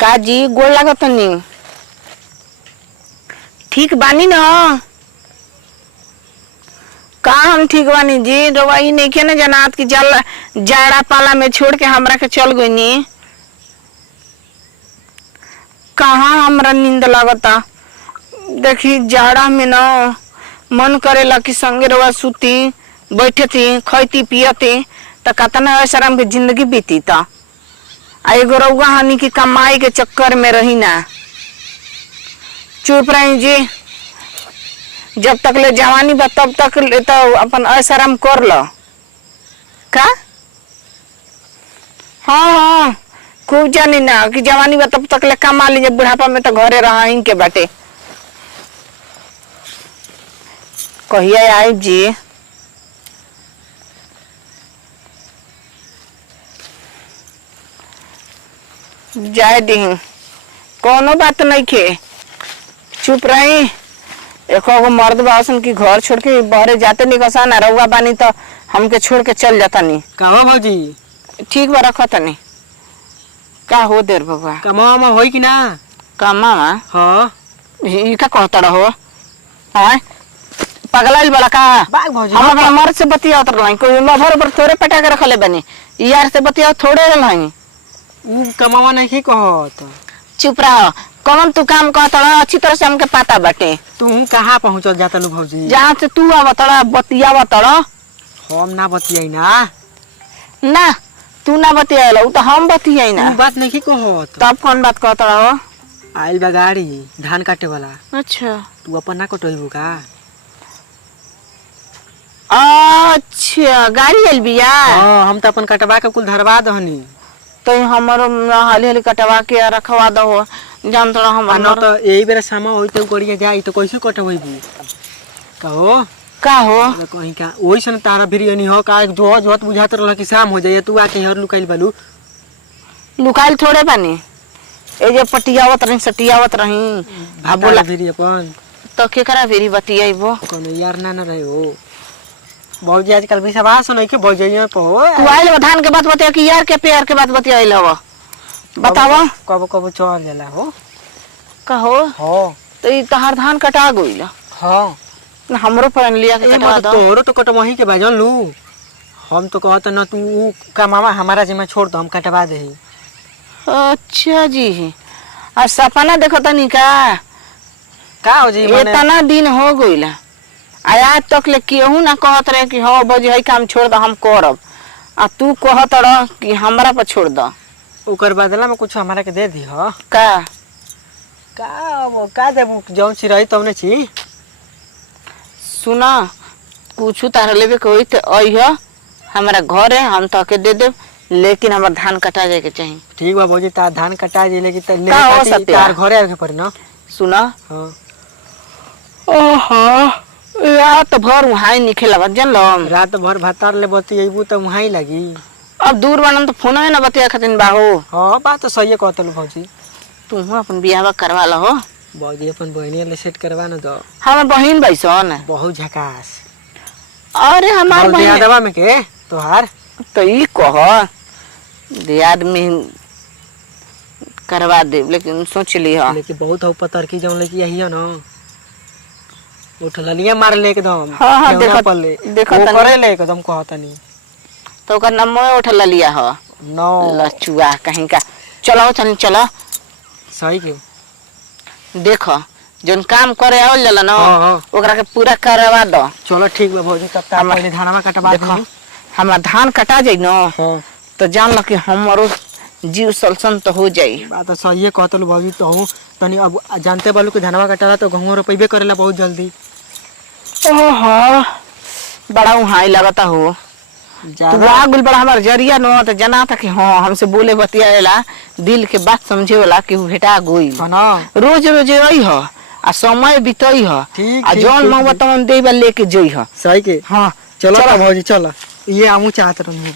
काजी गोड़ लागत नहीं ठीक बानी ना। का हम ठीक बानी जी। रवाई नहीं के ना जनात की जाड़ा पाला में छोड़ के हमरा के चल गई नी। कहाँ हमरा नींद लागता। देखी जाड़ा में ना मन करेला कि संगे रवा सुती बैठे थी खैती पियती तो कतना ऐसा के जिंदगी बीती था। एगो रउआ हानि की कमाई के चक्कर में रही ना। चुप रही जी। जब तक ले जवानी बा तब तक ले तो अपन ऐसा कर लो का। हाँ खूब जानी ना कि जवानी बा तब तक ले कमा लीजिए बुढ़ापा में तो घरे रहा इनके बाटे। कहिए आई जी। जाए दी कोनो बात नहीं के चुप रही। एको मर्द बासन की घर छोड़ के बहरे जाते नहीं कसा ना रउआ बानी तो हमके छोड़ के चल जाता नहीं। कमा भौजी ठीक बा रखत नहीं। का हो देर बाबा कमा होई कि ना। कमा हाँ ई का कहता रहो। हां पगलाइल वाला का बाग भौजी हम अपना मर्द से बतिया उतर नहीं कोई लभर पर थोड़े पटा के रखले बनी यार से बतिया थोड़े नहीं। उ कमावा नहीं की कहत। चुप रहो कौन तू काम कहता अच्छी तरह से हमके पता बाटे। तू कहाँ पहुँचल जाता नु भौजी। जहाँ से तू आवतड़ा बतिया तड़ा हम ना बतियाई ना। ना तू ना बतियाला उ तो हम बतियाई ना। बात नहीं की कहत। तब कौन बात कहता रहो। आइल बा गाड़ी धान काटे वाला। अच्छा तू अपन ना कटोइबू का। अच्छा गाड़ी आइल बिया। हां हम तो अपन कटवा के कुल धरवा दहनी तो हमरो हाली हाली कटवा के रखवा दो जान तोड़ा हम न तो यही बेरा सामा होई तो गड़िया जाई तो कैसे कटवइबू कहो का हो कहीं का ओई सन तारा बिरयानी हो का जो जोत बुझात रहल कि शाम हो जाए तू आके हर लुकाइल बालू। लुकाइल थोड़े बानी ए जे पटियावत रही सटियावत रही आ बोला फिर अपन तो केकरा भेरी बतियाइबो कोनो यार ना ना रहे हो। भौजी आजकल विश्वास नहीं के भौजिया पे हो। तू आइल धान के बात बतिया कि यार के प्यार के बात बतियाइल हो बतावा। कब कब चल जाला हो कहो हो तो ई तहार धान कटा गइल। हां ना हमरो पर लिया के कटवा दो। तोरो तो कटवही के बाजन लू। हम तो कहत न तू का मामा हमारा जिम्मा छोड़ दो हम कटवा देही। अच्छा जी आ सपना देखो तनी का हो जी माने इतना दिन हो गइला आज तक ले केहू ना कहत रहे कि हां बजी हई काम छोड़ दो हम करब आ तू कहत रह कि हमरा पर छोड़ दो। ओकर बदला में कुछ हमारा के दे दी हो का का देबू जौन सी रही तौने छी। सुना कुछ तार लेबे कोई तो अइह हमरा घर है हम तो के दे देब लेकिन हमर धान कटा जाए के चाहिए। ठीक बा भौजी तार धान कटा जे लेकिन त ले का हो तार सत्या? घरे आके पड़ी ना। सुना हां ओहो या तो भर वहां निकला जन लो रात भर भातार ले बतियबू त वहां ही लगी। अब दूर बनन तो फोन है ना बतिया खातिन बाहो। हां बात तो सही कहतलू भौजी। तू अपन बियाह करवा लो हो। भौजी अपन बहनी ले सेट करवा न दो। हमर बहिन बैसन बहुत झकास। अरे हमार बहिन यादवा में के तोहार तो ई कह दियाद में करवा दे लेकिन सोच लिया लेकिन बहुत हो पतर की जौन लेके यही है ना उठल लिया मार ले एकदम। हां देखत वो करे ले एकदम कहतनी तो ओकर नाम उठल लिया हो नो लचुआ कहीं का। चलो चलो सही के देखो जोन काम करे आवल जाला ना हां ओकरा के पूरा करवा दो। चलो ठीक बा भौजी तब तक पहले धानवा कटवा देखो हमरा धान कटा जाई ना हां तो जान लो कि हमरो जीव सलसन तो हो जाई। बात सही है कहतलू भौजी तो हूं तनी अब जानते बालू के धनवा कटाला तो गहुं रोपइबे करेला बहुत जल्दी। ओहो बड़ा हाई लगता हो तू आगुल बड़ा हमार जरिया न तो जना था कि हां हमसे बोले बतियाला दिल के बात समझे वाला कि भेटा गोई ना रोज रोज आई हो आ समय बितई हो आ जौन मांगबा तमन देबा लेके जई हो। सही के हां चलो भौजी चलो ये आमू चाहत रहूं।